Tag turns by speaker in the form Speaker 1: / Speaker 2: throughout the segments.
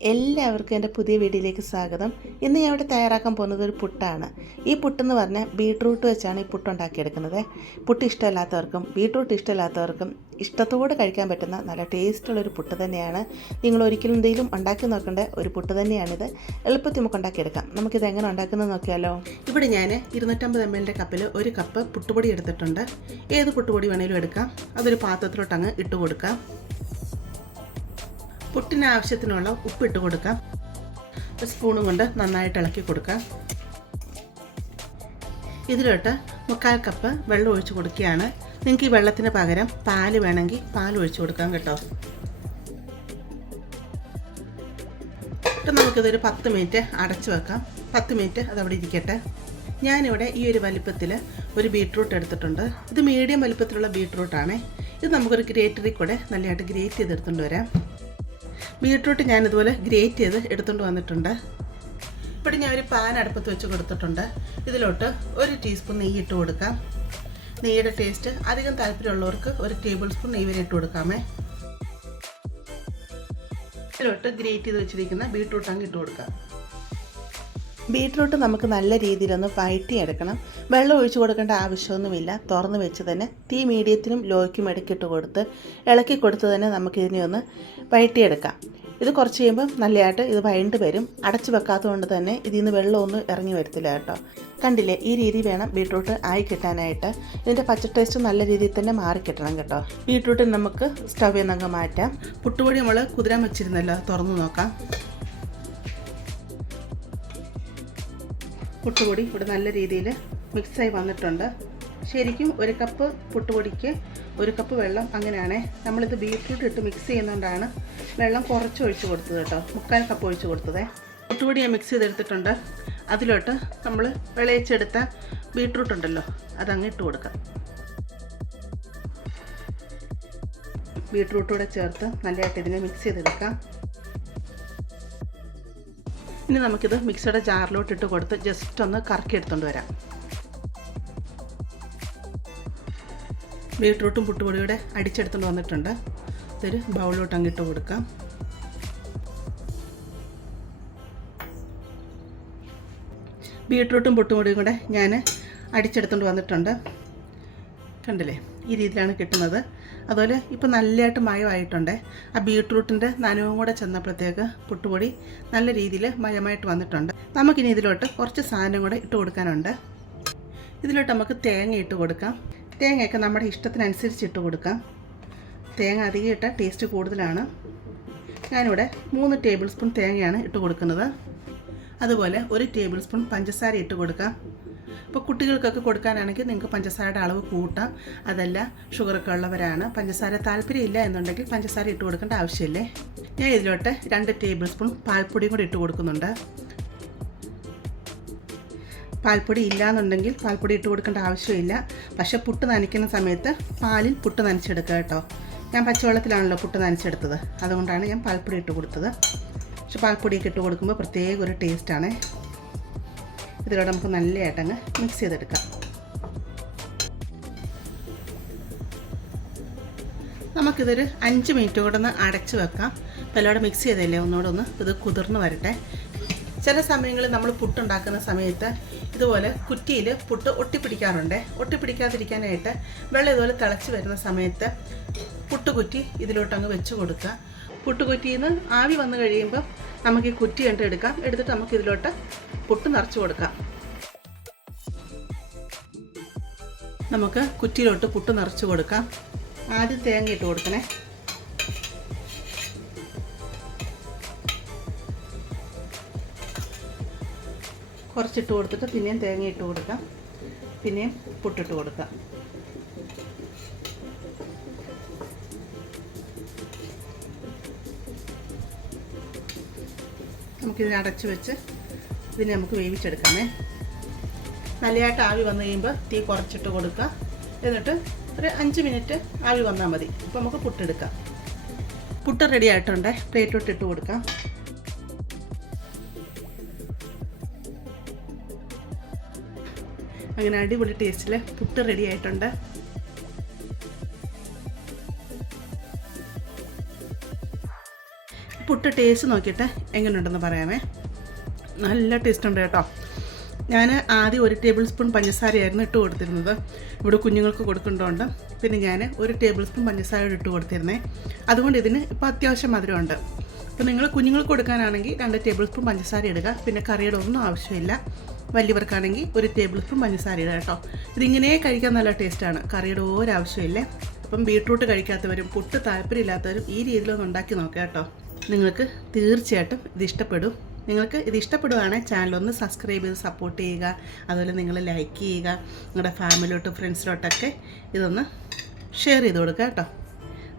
Speaker 1: എല്ലാവർക്കും എന്റെ പുതിയ വീഡിയോയിലേക്ക് സ്വാഗതം. ഇന്ന് ഞാൻ ഇവിടെ തയ്യാറാക്കാൻ പോകുന്നത് ഒരു പുട്ടാണ്. ഈ പുട്ടെന്ന് പറഞ്ഞാൽ ബീട്രൂട്ട് വെച്ചാണ് ഈ പുട്ട് ഉണ്ടാക്കിയെടുക്കുന്നത് പുട്ട് ഇഷ്ടമില്ലാത്തവർക്കും ബീട്രൂട്ട് ഇഷ്ടമില്ലാത്തവർക്കും ഇഷ്ടത്തോടെ കഴിക്കാൻ പറ്റുന്ന നല്ല ടേസ്റ്റുള്ളൊരു പുട്ട് തന്നെയാണ്. നിങ്ങൾ ഒരിക്കലും എന്തെങ്കിലും ഉണ്ടാക്കി നോക്കേണ്ട ഒരു പുട്ട് തന്നെയാണിത്. എളുപ്പത്തിൽ നമുക്ക് ഉണ്ടാക്കിയെടുക്കാം. നമുക്കിത് എങ്ങനെ ഉണ്ടാക്കുന്നത് നോക്കിയാലോ? ഇവിടെ ഞാൻ ഇരുന്നൂറ്റമ്പത് എം എല്ലിന്റെ കപ്പിൽ ഒരു കപ്പ് പുട്ടുപൊടി എടുത്തിട്ടുണ്ട്. ഏത് പുട്ടുപൊടി വേണേലും എടുക്കാം. അതൊരു പാത്രത്തിലോട്ട് അങ്ങ് ഇട്ട് കൊടുക്കാം. പുട്ടിന് ആവശ്യത്തിനുള്ള ഉപ്പിട്ട് കൊടുക്കാം. സ്പൂണും കൊണ്ട് നന്നായിട്ട് ഇളക്കി കൊടുക്കാം. ഇതിലോട്ട് മുക്കാൽ കപ്പ് വെള്ളം ഒഴിച്ച് കൊടുക്കുകയാണ്. നിങ്ങൾക്ക് ഈ വെള്ളത്തിന് പകരം പാൽ വേണമെങ്കിൽ പാൽ ഒഴിച്ച് കൊടുക്കാം കേട്ടോ. ഇപ്പം നമുക്കിതൊരു പത്ത് മിനിറ്റ് അടച്ചു വെക്കാം. പത്ത് മിനിറ്റ് അതവിടെ ഇരിക്കട്ടെ. ഞാനിവിടെ ഈ ഒരു വലിപ്പത്തിൽ ഒരു ബീട്രൂട്ട് എടുത്തിട്ടുണ്ട്. ഇത് മീഡിയം വലിപ്പത്തിലുള്ള ബീട്രൂട്ടാണ് ഇത് നമുക്കൊരു ഗ്രേറ്ററിൽ കൂടെ നല്ലതായിട്ട് ഗ്രേറ്റ് ചെയ്തെടുത്തുകൊണ്ട് വരാം. ബീട്രൂട്ട് ഞാനിതുപോലെ ഗ്രേറ്റ് ചെയ്ത് എടുത്തുകൊണ്ട് വന്നിട്ടുണ്ട്. ഇപ്പോൾ ഞാൻ ഒരു പാൻ അടുപ്പത്ത് വെച്ച് കൊടുത്തിട്ടുണ്ട്. ഇതിലോട്ട് ഒരു ടീസ്പൂൺ നെയ്യ് ഇട്ട് കൊടുക്കാം. നെയ്യുടെ ടേസ്റ്റ് അധികം താല്പര്യമുള്ളവർക്ക് ഒരു ടേബിൾ സ്പൂൺ നെയ്യ് വരെ ഇട്ട് കൊടുക്കാമേ. ഇതിലോട്ട് ഗ്രേറ്റ് ചെയ്ത് വെച്ചിരിക്കുന്ന ബീട്രൂട്ട് അങ്ങ് ഇട്ട് കൊടുക്കാം. ബീട്രൂട്ട് നമുക്ക് നല്ല രീതിയിലൊന്ന് വഴറ്റിയെടുക്കണം. വെള്ളം ഒഴിച്ചു കൊടുക്കേണ്ട ആവശ്യമൊന്നുമില്ല. തുറന്ന് വെച്ച് തന്നെ തീ മീഡിയത്തിനും ലോയ്ക്കും ഇടയ്ക്കിട്ട് കൊടുത്ത് ഇളക്കി കൊടുത്ത് തന്നെ നമുക്കിതിനെ ഒന്ന് വഴറ്റിയെടുക്കാം. ഇത് കുറച്ച് കഴിയുമ്പോൾ നല്ലതായിട്ട് ഇത് വഴണ്ട് വരും. അടച്ചു വെക്കാത്തതുകൊണ്ട് തന്നെ ഇതിൽ നിന്ന് വെള്ളമൊന്നും ഇറങ്ങി വരത്തില്ല കേട്ടോ. കണ്ടില്ലേ ഈ രീതി വേണം ബീട്രൂട്ട് ആയി കിട്ടാനായിട്ട്. ഇതിന്റെ പച്ച ടേസ്റ്റ് നല്ല രീതിയിൽ തന്നെ മാറി കിട്ടണം കേട്ടോ. ബീട്രൂട്ട് നമുക്ക് സ്റ്റവിൽ നിന്നങ്ങ് മാറ്റാം. പുട്ടുപൊടി നമ്മൾ കുതിരാൻ വെച്ചിരുന്നല്ലോ തുറന്ന് നോക്കാം. പുട്ടുപൊടി ഇവിടെ നല്ല രീതിയിൽ മിക്സായി വന്നിട്ടുണ്ട്. ശരിക്കും ഒരു കപ്പ് പുട്ടുപൊടിക്ക് ഒരു കപ്പ് വെള്ളം അങ്ങനെയാണ്. നമ്മളിത് ബീറ്റ്റൂട്ട് ഇട്ട് മിക്സ് ചെയ്യുന്നതുകൊണ്ടാണ് വെള്ളം കുറച്ച് ഒഴിച്ച് കൊടുത്തത് കേട്ടോ. മുക്കാൽ കപ്പ് ഒഴിച്ച് കൊടുത്തത്. പുട്ടുപൊടി ഞാൻ മിക്സ് ചെയ്തെടുത്തിട്ടുണ്ട്. അതിലോട്ട് നമ്മൾ വിളയിച്ചെടുത്ത ബീട്രൂട്ട് ഉണ്ടല്ലോ അതങ്ങ് ഇട്ട് കൊടുക്കാം. ബീട്രൂട്ടൂടെ ചേർത്ത് നല്ലതായിട്ട് ഇതിനെ മിക്സ് ചെയ്തെടുക്കാം. ഇനി നമുക്കിത് മിക്സിയുടെ ജാറിലോട്ട് ഇട്ട് കൊടുത്ത് ജസ്റ്റ് ഒന്ന് കറക്കി എടുത്തുകൊണ്ട് വരാം. ബീട്രൂട്ടും പുട്ടുപൊടിയുടെ അടിച്ചെടുത്തുകൊണ്ട് വന്നിട്ടുണ്ട്. ഇതൊരു ബൗളിലോട്ട് അങ്ങിട്ട് കൊടുക്കാം. ബീട്രൂട്ടും പുട്ടുപൊടിയും കൂടെ ഞാൻ അടിച്ചെടുത്തുകൊണ്ട് വന്നിട്ടുണ്ട്. കണ്ടില്ലേ? ഈ രീതിയിലാണ് കിട്ടുന്നത്. അതുപോലെ ഇപ്പോൾ നല്ലതായിട്ട് മയമായിട്ടുണ്ട്. ആ ബീട്രൂട്ടിന്റെ നനവും കൂടെ ചെന്നപ്പോഴത്തേക്ക് പുട്ടുപൊടി നല്ല രീതിയിൽ മയമായിട്ട് വന്നിട്ടുണ്ട്. നമുക്കിനി ഇതിലോട്ട് കുറച്ച് സാധനം കൂടെ ഇട്ട് കൊടുക്കാനുണ്ട്. ഇതിലോട്ട് നമുക്ക് തേങ്ങ ഇട്ട് കൊടുക്കാം. തേങ്ങയൊക്കെ നമ്മുടെ ഇഷ്ടത്തിനനുസരിച്ച് ഇട്ട് കൊടുക്കാം. തേങ്ങ അധികം ഇട്ടാൽ ടേസ്റ്റ് കൂടുതലാണ്. ഞാനിവിടെ മൂന്ന് ടേബിൾ സ്പൂൺ തേങ്ങയാണ് ഇട്ട് കൊടുക്കുന്നത്. അതുപോലെ ഒരു ടേബിൾ സ്പൂൺ പഞ്ചസാര ഇട്ട് കൊടുക്കാം. ഇപ്പോൾ കുട്ടികൾക്കൊക്കെ കൊടുക്കാനാണെങ്കിൽ നിങ്ങൾക്ക് പഞ്ചസാരയുടെ അളവ് കൂട്ടാം. അതല്ല ഷുഗറൊക്കെ ഉള്ളവരാണ്. പഞ്ചസാര താല്പര്യമില്ല എന്നുണ്ടെങ്കിൽ പഞ്ചസാര ഇട്ട് കൊടുക്കേണ്ട ആവശ്യമില്ലേ? ഞാൻ ഇതിലോട്ട് രണ്ട് ടേബിൾ സ്പൂൺ പാൽപ്പൊടിയും കൂടി ഇട്ട് കൊടുക്കുന്നുണ്ട്. പാൽപ്പൊടി ഇല്ലയെന്നുണ്ടെങ്കിൽ പാൽപ്പൊടി ഇട്ട് കൊടുക്കേണ്ട ആവശ്യമില്ല. പക്ഷേ പുട്ട് നനയ്ക്കുന്ന സമയത്ത് പാലിൽ പുട്ട് നനച്ചെടുക്കുക കേട്ടോ. ഞാൻ പച്ചവെള്ളത്തിലാണല്ലോ പുട്ട് നനച്ചെടുത്തത്. അതുകൊണ്ടാണ് ഞാൻ പാൽപ്പൊടി ഇട്ട് കൊടുത്തത്. പക്ഷെ പാൽപ്പൊടിയൊക്കെ ഇട്ട് കൊടുക്കുമ്പോൾ പ്രത്യേക ഒരു ടേസ്റ്റാണ് ഇതിലൂടെ നമുക്ക് നല്ലതായിട്ട് അങ്ങ് മിക്സ് ചെയ്തെടുക്കാം. നമുക്കിതൊരു അഞ്ച് മിനിറ്റ് കൂടെ ഒന്ന് അടച്ച് വെക്കാം. എല്ലാം മിക്സ് ചെയ്തല്ലേ ഒന്നുകൂടെ ഒന്ന് ഇത് കുതിർന്ന് വരട്ടെ. ചില സമയങ്ങളിൽ നമ്മൾ പുട്ടുണ്ടാക്കുന്ന സമയത്ത് ഇതുപോലെ കുറ്റിയിൽ പുട്ട് ഒട്ടിപ്പിടിക്കാറുണ്ട്. ഒട്ടിപ്പിടിക്കാതിരിക്കാനായിട്ട് വെള്ളം ഇതുപോലെ തിളച്ച് വരുന്ന സമയത്ത് പുട്ടുകുറ്റി ഇതിലോട്ടങ്ങ് വെച്ച് കൊടുക്കുക. പുട്ടുകുറ്റിയിൽ നിന്ന് ആവി വന്നു കഴിയുമ്പോൾ നമുക്ക് ഈ കുറ്റി കണ്ട് എടുക്കാം. എടുത്തിട്ട് നമുക്ക് ഇതിലോട്ട് പുട്ട് നിറച്ചു കൊടുക്കാം. നമുക്ക് കുറ്റിയിലോട്ട് പുട്ട് നിറച്ചു കൊടുക്കാം. ആദ്യം തേങ്ങ ഇട്ട് കൊടുക്കണേ. കുറച്ചിട്ട് കൊടുത്തിട്ട് പിന്നെയും തേങ്ങ ഇട്ട് കൊടുക്കാം. പിന്നെയും പുട്ടിട്ട് കൊടുക്കാം. നമുക്കിതിനെ അടച്ച് വെച്ച് ഇതിനെ നമുക്ക് വേവിച്ചെടുക്കാമേ. നല്ലതായിട്ട് ആവി വന്നു കഴിയുമ്പോൾ തീ കുറച്ചിട്ട് കൊടുക്കുക. എന്നിട്ട് ഒരു അഞ്ച് മിനിറ്റ് ആവി വന്നാൽ മതി. അപ്പോൾ നമുക്ക് പുട്ടെടുക്കാം. പുട്ട് റെഡി ആയിട്ടുണ്ട്. പ്ലേറ്റോട്ട് ഇട്ട് കൊടുക്കാം. അങ്ങനെ അടിപൊളി ടേസ്റ്റിൽ പുട്ട് റെഡി ആയിട്ടുണ്ട്. പുട്ട് ടേസ്റ്റ് നോക്കിയിട്ട് എങ്ങനെയുണ്ടെന്ന് പറയാമേ. നല്ല ടേസ്റ്റ് ഉണ്ട് കേട്ടോ. ഞാൻ ആദ്യം ഒരു ടേബിൾ സ്പൂൺ പഞ്ചസാരയായിരുന്നു ഇട്ട് കൊടുത്തിരുന്നത്. ഇവിടെ കുഞ്ഞുങ്ങൾക്ക് കൊടുക്കേണ്ടതുകൊണ്ട് പിന്നെ ഞാൻ ഒരു ടേബിൾ സ്പൂൺ പഞ്ചസാര ഇട്ട് കൊടുത്തിരുന്നേ. അതുകൊണ്ട് ഇതിന് ഇപ്പോൾ അത്യാവശ്യം മധുരമുണ്ട്. അപ്പോൾ നിങ്ങൾ കുഞ്ഞുങ്ങൾക്ക് കൊടുക്കാനാണെങ്കിൽ രണ്ട് ടേബിൾ സ്പൂൺ പഞ്ചസാര ഇടുക. പിന്നെ കറിയുടെ ഒന്നും ആവശ്യമില്ല. വലിയവർക്കാണെങ്കിൽ ഒരു ടേബിൾ സ്പൂൺ പഞ്ചസാര ഇടുക കേട്ടോ. ഇതിങ്ങനെ കഴിക്കാൻ നല്ല ടേസ്റ്റാണ് കറിയുടെ ഒരാവശ്യമില്ല അപ്പം ബീട്രൂട്ട് കഴിക്കാത്തവരും പുട്ട് താല്പര്യമില്ലാത്തവരും ഈ രീതിയിലൊന്നും ഉണ്ടാക്കി നോക്കാം കേട്ടോ. നിങ്ങൾക്ക് തീർച്ചയായിട്ടും ഇത് ഇഷ്ടപ്പെടും. നിങ്ങൾക്ക് ഇത് ഇഷ്ടപ്പെടുകയാണെങ്കിൽ ചാനൽ ഒന്ന് സബ്സ്ക്രൈബ് ചെയ്ത് സപ്പോർട്ട് ചെയ്യുക. അതുപോലെ നിങ്ങൾ ലൈക്ക് ചെയ്യുക. നിങ്ങളുടെ ഫാമിലിയോട്ടും ഫ്രണ്ട്സിലോട്ടൊക്കെ ഇതൊന്ന് ഷെയർ ചെയ്ത് കൊടുക്കുക കേട്ടോ.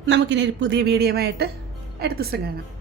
Speaker 1: നമുക്കിനി ഒരു പുതിയ വീഡിയോ ആയിട്ട് അടുത്ത ദിവസം കാണാം.